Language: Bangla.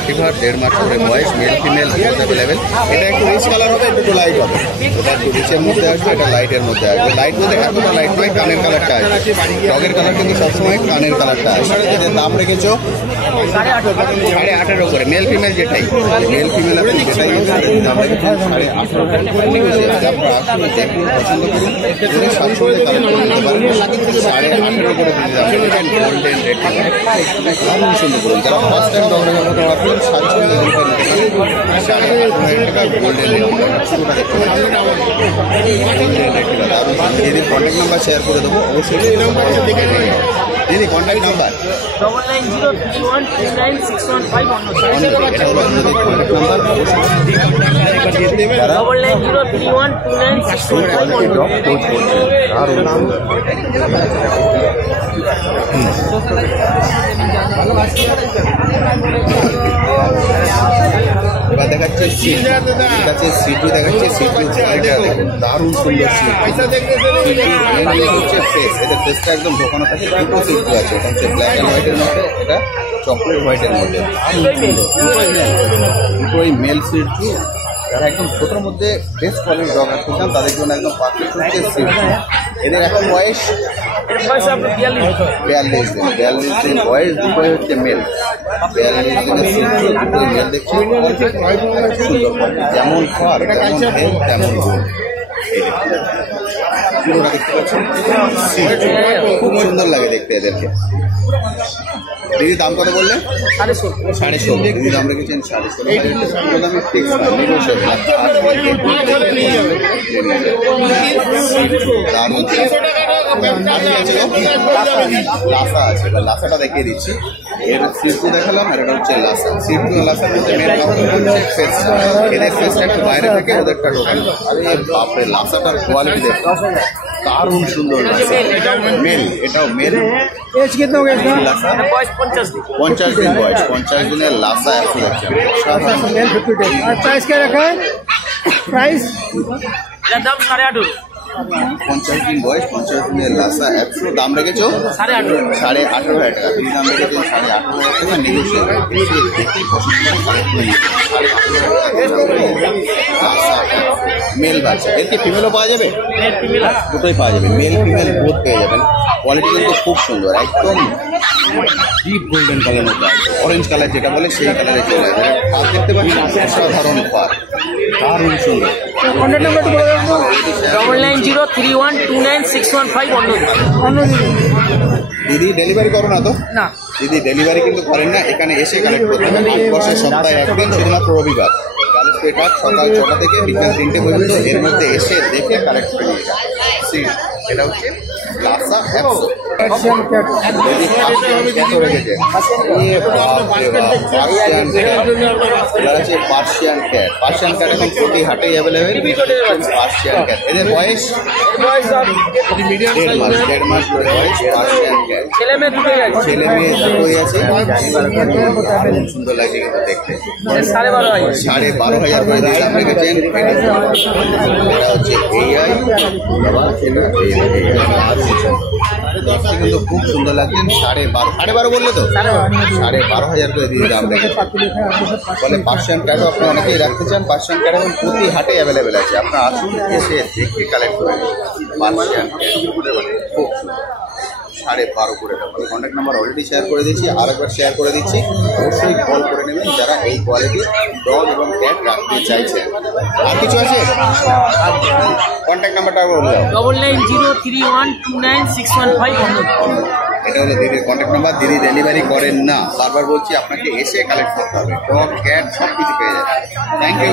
রেক্টিভার, 1.5 মাস করে বয়স, মেল ফিমেল অ্যাভেলেবেল। এটা একটু রিচ কালার হবে, একটু লাইট হবে। এটা একটু রিচের মধ্যে আসবে, এটা লাইটের মধ্যে আসবে। লাইট বলতে এতটা লাইট নয়, কানের কালারটা আসবে। ডগের কালার কিন্তু সবসময় কানের কালারটা আসবে। এদের দাম রেখেছো 18.5 করে, মেল ফিমেল যেটাই, মেল ফিমেল আপনি যেটাই দাম রেখেছেন 18.5 দেখুন, পছন্দ করুন, যদি স্বাচ্ছন্দ্যে কালেক্ট করতে পারেন 18.5 করে দিতে দাম রেখেছেন। গোল্ডেন রেড দারুণ সুন্দর করুন, যারা ফার্স্ট টাইম ডগ রেখে করতে পারবেন স্বাচ্ছন্দ্যে দিতে পারেন 18.5 টাকা। গোল্ডেন রেড শুরুটা দেখতে পাচ্ছেন, গোল্ডেন রেড দারুণ। দিদি কন্ট্যাক্ট নাম্বার শেয়ার করে দেবো অবশ্যই। দিদি কন্ট্যাক্ট নাম্বার 9903129615 এটা হলো আপনাদের কন্ট্যাক্ট নাম্বার। এবার দেখাচ্ছে সিটু, দেখাচ্ছে সিটু দারুণ সুন্দর হচ্ছে ফেস, এদের ফেসটা একদম ঢোকানো থাকে। দুটো সিটু আছে, এটা হচ্ছে ব্ল্যাক অ্যান্ড হোয়াইটের মধ্যে, এটা চকলেট হোয়াইটের মধ্যে। দুটোই মেল সিটু, যারা একদম ছোটোর মধ্যে বেস্ট কোয়ালিটির ডগ রাখতে চান তাদের জন্য একদম পারফেক্ট হচ্ছে সিটু। এদের এখন বয়স 42 দিন বয়স, দুটোই হচ্ছে মেল। 42 দিনের সিটু, দুটোই মেল। দেখছি সুন্দর, যেমন ফার তেমন হেল তেমন গুণ। পুরোটা দেখতে পাচ্ছেন, খুব সুন্দর লাগে দেখতে এদেরকে। দিদি দাম কত বললে? 16.5। দিদি দাম রেখেছেন 16.5। দামে ফিক্স লাসা আছে, লাসাটা দেখিয়ে দিচ্ছি। এর সিটু দেখালাম, আর এটা হচ্ছে লাসা। সিটু লাসার মধ্যে মেন হচ্ছে ফেস, এদের ফেসটা একটু বাইরে থেকে ওদেরটা ঢোকানো। আরে বাপরে, লাসাটার কোয়ালিটি দেখো, দারুণ সুন্দর লাসা। মেল, এটাও মেল। লাসা 50 দিন বয়স, 50 দিনের লাসা। प्राइस क्या रखा है? प्राइस 50 দিন বয়স, 50 দিনের লাসা। একশো দাম রেখেছো 18.5 টাকা। তুমি দাম রেখেছো 18.5 টাকা। নেগোশিয়েবল, মেল বাচ্চা। এর কি ফিমেলও পাওয়া যাবে? দুটোই পাওয়া যাবে, মেল ফিমেল বোধ পেয়ে যাবেন। কোয়ালিটি কিন্তু খুব সুন্দর, একদম ডিপ গোল্ডেন কালার মধ্যে আছে, অরেঞ্জ কালার যেটা বলে সেই কালারে চলে আসবে। পার দেখতে পাচ্ছেন, অসাধারণ পার, দারুণ সুন্দর। 9903129615 দিদি ডেলিভারি করো না তো? না দিদি ডেলিভারি কিন্তু করেন না, এখানে এসে কালেক্ট করতে হবে। ভারতবর্ষের সপ্তাহে একদিন, শুধুমাত্র রবিবার। এটা সকাল 6টা থেকে বিকাল 3টে পর্যন্ত, এর মধ্যে এসে দেখে কালেক্ট করে নিয়ে যান। এটা হচ্ছে Lhasa অ্যাপসো। Persian cat. Persian cat এখন প্রতি হাটেই অ্যাভেলেবেল। পার্সিয়ান ক্যাট, এদের বয়স 1.5 মাস ধরে বয়স। পার্সিয়ান ক্যাট ছেলে মেয়ে দুটোই আছে। সুন্দর লাগে কিন্তু দেখতে। 12,500 করে দাম রেখেছেন। এটা হচ্ছে AI, কিন্তু খুব সুন্দর লাগছেন। 12,500 বললে তো, 12,500 করে দিয়ে দাম রেখেছেন। ফলে পার্সিয়ান ক্যাটও আপনারা অনেকেই রাখতে চান। পার্সিয়ান ক্যাট এখন প্রতি হাটে অ্যাভেলেবেল আছে, আপনারা আসুন, এসে দেখে কালেক্ট করে নিন। পার্সিয়ান ক্যাট খুব সুন্দর, 12,500 করে দেবো। কন্ট্যাক্ট নাম্বার অলরেডি শেয়ার করে দিচ্ছি, আরেকবার শেয়ার করে দিচ্ছি। অবশ্যই কল করে নেবেন যারা এই কোয়ালিটির ডগ এবং ক্যাট রাখতে চাইছেন। আর কিছু আছে? কন্ট্যাক্ট নাম্বারটা বলুন। 9903129615। এটা হলো দিদির কন্ট্যাক্ট নাম্বার। দিদি ডেলিভারি করেন না, বারবার বলছি, আপনাকে এসে কালেক্ট করতে হবে। ডগ ক্যাট সব কিছু পেয়ে যাবে। Thank you.